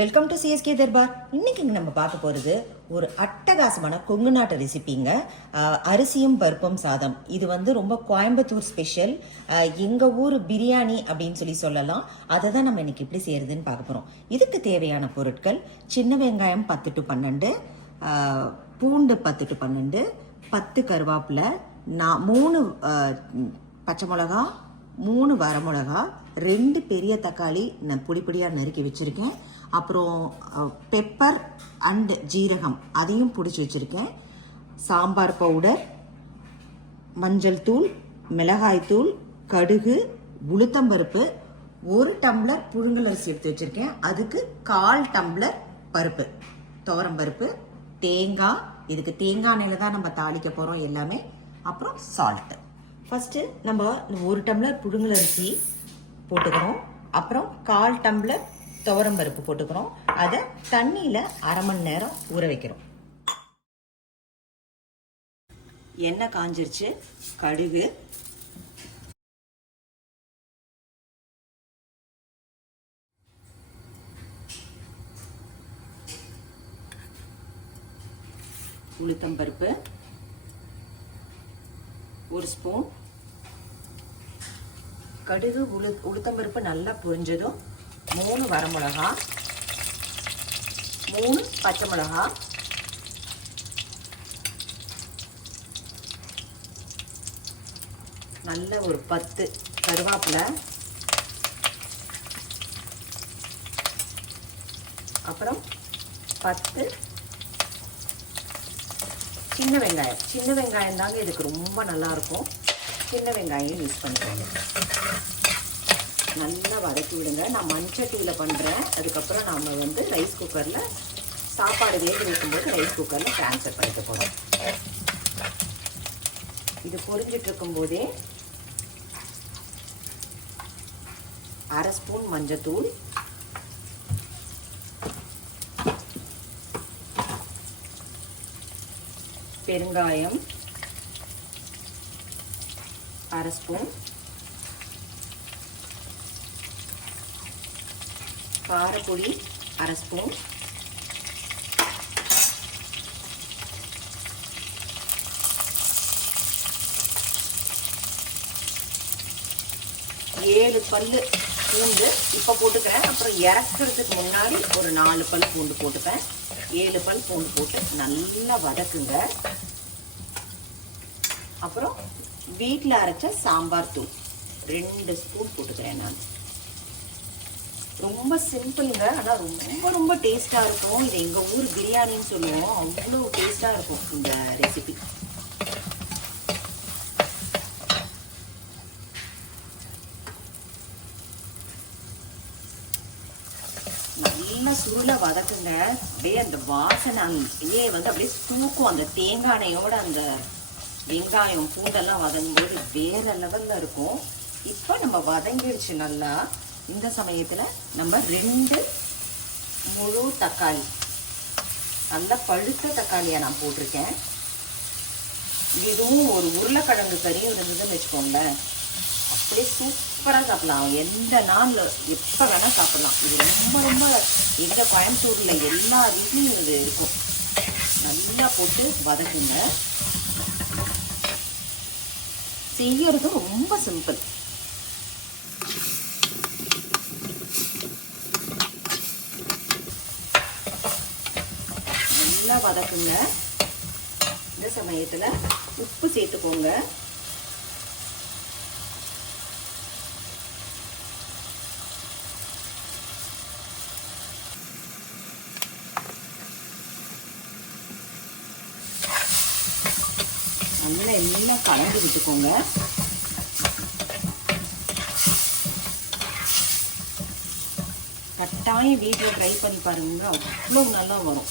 Welcome to CSK Darbar இன்னைக்கு நம்ம பார்க்க போகிறது ஒரு அட்டகாசமான கொங்கு நாட்டு ரெசிபிங்க அரிசியும் பருப்பும் சாதம். இது வந்து ரொம்ப கோயம்புத்தூர் ஸ்பெஷல் எங்கள் ஊர் பிரியாணி அப்படின்னு சொல்லி சொல்லலாம். அதை தான் நம்ம இன்னைக்கு எப்படி செய்கிறதுன்னு பார்க்க போகிறோம் இதுக்கு தேவையான பொருட்கள் சின்ன வெங்காயம் பத்து டு பன்னெண்டு பூண்டு பத்து டு பன்னெண்டு பத்து கருவேப்பிலை நான் மூணு பச்சை மிளகா மூணு வரமிளகா ரெண்டு பெரிய தக்காளி நான் பொடி பொடியாக நறுக்கி வச்சுருக்கேன். அப்புறம் பெப்பர் அண்ட் ஜீரகம் அதையும் பிடிச்சி வச்சுருக்கேன். சாம்பார் பவுடர் மஞ்சள் தூள் மிளகாய் தூள் கடுகு உளுத்தம்பருப்பு ஒரு டம்ளர் புழுங்கலரிசி எடுத்து வச்சுருக்கேன். அதுக்கு கால் டம்ளர் பருப்பு துவரம் பருப்பு தேங்காய் இதுக்கு தேங்காய் எண்ணெயில் தான் நம்ம தாளிக்க போகிறோம் எல்லாமே. அப்புறம் சால்ட்டு ஃபஸ்ட்டு நம்ம ஒரு டம்ளர் புழுங்கல் அரிசி போட்டுக்கிறோம். அப்புறம் கால் டம்ளர் துவரம் பருப்பு போட்டுக்கிறோம். அதை தண்ணியில் அரை மணி நேரம் ஊற வைக்கிறோம். எண்ணெய் காஞ்சிருச்சு. கடுகு. உளுத்தம் பருப்பு. ஒரு ஸ்பூன். கடுகு உளு உளுத்தம்பருப்பு நல்லா பொரிஞ்சதும் மூணு வரமிளகா மூணு பச்சை மிளகா நல்ல ஒரு பத்து கருவேப்பிலை அப்புறம் பத்து சின்ன வெங்காயம். சின்ன வெங்காயம் தாங்க இதுக்கு ரொம்ப நல்லா இருக்கும். சின்ன வெங்காயம் யூஸ் பண்ணுறேங்க நல்லா வதக்கி விடுங்க. நான் மண்சட்டியில் பண்ணுறேன் அதுக்கப்புறம் நாம் வந்து ரைஸ் குக்கரில் சாப்பாடு வேக வைக்கும்போது ரைஸ் குக்கரில் ட்ரான்ஸ்ஃபர் பண்ணிக்க போகிறோம் இது பொரிஞ்சிட்டு போதே அரை ஸ்பூன் மஞ்சத்தூள். பெருங்காயம். அரை ஸ்பூன். காரப்பொடி அரை ஸ்பூன். ஏழு பல்லு பூண்டு இப்போ போட்டுக்கிறேன். அப்புறம் இறக்குறதுக்கு முன்னாடி ஒரு நாலு பல் பூண்டு போட்டுப்பேன். ஏழு பல் பூண்டு போட்டு நல்லா வதக்குங்க. அப்புறம் வீட்டில் அரைச்ச சாம்பார் தூள். ரெண்டு ஸ்பூன் போட்டுக்கிறேன் நான். ரொம்ப சிம்பிளுங்க ஆனால் ரொம்ப ரொம்ப டேஸ்ட்டாக இருக்கும். இது எங்கள் ஊர் பிரியாணின்னு சொல்லுவோம். அவ்வளோ டேஸ்ட்டாக இருக்கும் இந்த ரெசிபி நல்லா சுருளை வதக்குங்க. அப்படியே அந்த வாசனை அப்படியே வந்து அப்படியே தூக்கும் அந்த தேங்காய் எண்ணெயோட அந்த வெங்காயம் பூண்டெல்லாம் வதங்கும்போது வேற லெவலில் இருக்கும். இப்போ நம்ம வதங்கிடுச்சு நல்லா. இந்த சமயத்தில் நம்ம ரெண்டு முழு தக்காளி. நல்ல பழுத்த தக்காளியாக நான் போட்டிருக்கேன். இதுவும் ஒரு உருளைக்கிழங்கு கறியும் இருந்ததுன்னு வச்சுக்கோங்களேன். அப்படியே சூப்பராக சாப்பிடலாம். எந்த நாளில் எப்போ வேணால் சாப்பிடலாம். இது ரொம்ப ரொம்ப எங்கள் கோயம்புத்தூரில் எல்லா வீட்லேயும் இது இருக்கும். நல்லா போட்டு வதக்குங்க. செய்யறது ரொம்ப சிம்பிள் நல்லா வதக்குங்க. இந்த சமயத்தில் உப்பு சேர்த்துக்கோங்க. நல்லா கலந்து விட்டுக்கோங்க. கட்டாயம் வீட்டில் ட்ரை பண்ணி பாருங்க. அவ்வளோ நல்லா வரும்.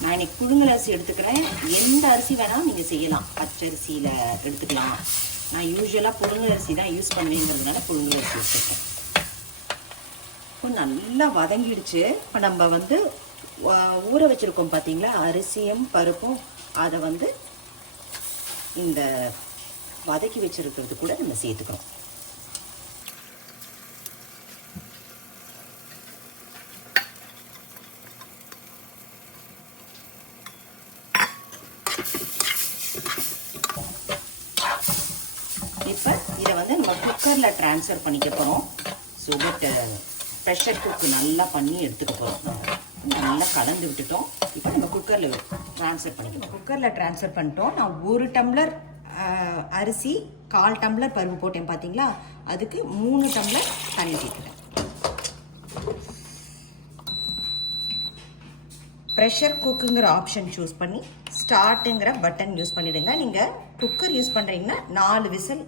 நான் இன்னைக்கு புழுங்கல் அரிசி எடுத்துக்கிறேன். எந்த அரிசி வேணாலும் நீங்கள் செய்யலாம். பச்சரிசியில் எடுத்துக்கலாம். நான் யூஸ்வலாக புழுங்கல் அரிசி தான் யூஸ் பண்ணுவேங்கிறதுனால புழுங்கல் அரிசி எடுத்துருக்கேன் இப்போ நல்லா வதங்கிடுச்சு. இப்போ நம்ம வந்து ஊற வச்சுருக்கோம் பார்த்தீங்களா அரிசியும் பருப்பும் அதை வந்து இந்த வதக்கி வச்சுருக்கிறது கூட நம்ம சேர்த்துக்கிறோம் இப்போ இதை வந்து நம்ம குக்கரில் ட்ரான்ஸ்ஃபர் பண்ணிக்க போகிறோம் ஸோ பட் ப்ரெஷர் குக் நல்லா பண்ணி எடுத்துக்க போகிறோம் நல்லா கலந்து விட்டுட்டோம். இப்போ நம்ம குக்கரில் ட்ரான்ஸ்ஃபர் பண்ணிக்கணும் குக்கரில் ட்ரான்ஸ்ஃபர் பண்ணிட்டோம். நான் ஒரு டம்ளர் அரிசி கால் டம்ளர் பருப்பு போட்டேன் பார்த்தீங்களா அதுக்கு மூணு டம்ளர் தண்ணி சேர்க்குறேன் ப்ரெஷர் குக்குங்கிற ஆப்ஷன் சூஸ் பண்ணி ஸ்டார்ட்டுங்கிற பட்டன் யூஸ் பண்ணிடுங்க. நீங்கள் குக்கர் யூஸ் பண்ணுறீங்கன்னா நாலு விசில்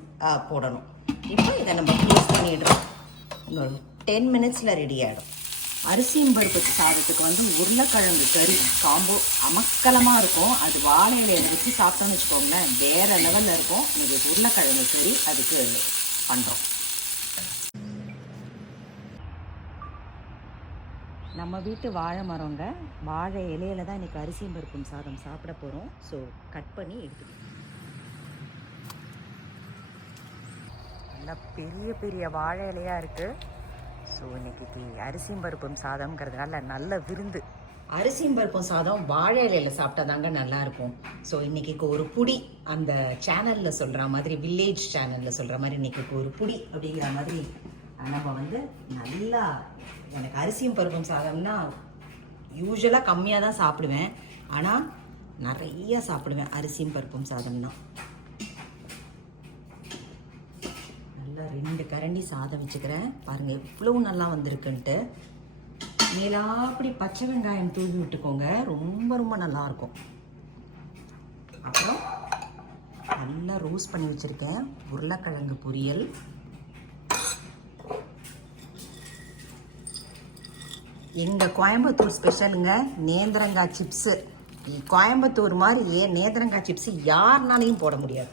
போடணும். இப்போ இதை நம்ம க்ளோஸ் பண்ணிடுறோம். இன்னொரு டென் மினிட்ஸில் ரெடி ஆகிடும் அரிசியும் பருப்பு சாதத்துக்கு வந்து உருளைக்கிழங்கு கறி. காம்போ அமக்கலமாக இருக்கும். அது வாழை இலையில வச்சு சாப்பிட்டோம்னு வச்சுக்கோங்களேன். வேறு லெவலில் இருக்கும். இது உருளைக்கிழங்கு கறி அதுக்கு பண்ணுறோம் நம்ம வீட்டு வாழை மரங்க வாழை இலையில தான் இன்னைக்கு அரிசியும் பருப்பும் சாதம் சாப்பிட போகிறோம் ஸோ கட் பண்ணி எடுத்துக்கணும் நல்லா பெரிய பெரிய வாழை இலையாக இருக்குது ஸோ இன்னைக்கு அரிசியும் பருப்பும் சாதம்ங்கிறதுனால நல்ல விருந்து. அரிசியும் பருப்பும் சாதம் வாழை இலையில சாப்பிட்டா தாங்க நல்லா இருக்கும். ஸோ இன்னைக்கு ஒரு புடி அந்த சேனல்ல சொல்ற மாதிரி வில்லேஜ் சேனல்ல சொல்ற மாதிரி இன்னைக்கு ஒரு புடி அப்படிங்கிற மாதிரி நம்ம வந்து நல்லா எனக்கு அரிசியும் பருப்பும் சாதம்னா யூஸ்வலாக கம்மியாக தான் சாப்பிடுவேன். ஆனால் நிறைய சாப்பிடுவேன் அரிசியும் பருப்பும் சாதம்னா நல்லா ரெண்டு கரண்டி சாதம் வச்சுக்கிறேன். பாருங்கள் எவ்வளோ நல்லா வந்திருக்குன்ட்டு. மேலாப்படி பச்சை வெங்காயம் தூவி விட்டுக்கோங்க. ரொம்ப ரொம்ப நல்லா இருக்கும். அப்புறம் நல்லா ரோஸ்ட் பண்ணி வச்சுருக்கேன். உருளைக்கிழங்கு பொரியல். எங்கள் கோயம்புத்தூர் ஸ்பெஷலுங்க நேந்திரங்காய் சிப்ஸு கோயம்புத்தூர் மாதிரி ஏன் நேந்திரங்காய் சிப்ஸு யாருனாலையும் போட முடியாது.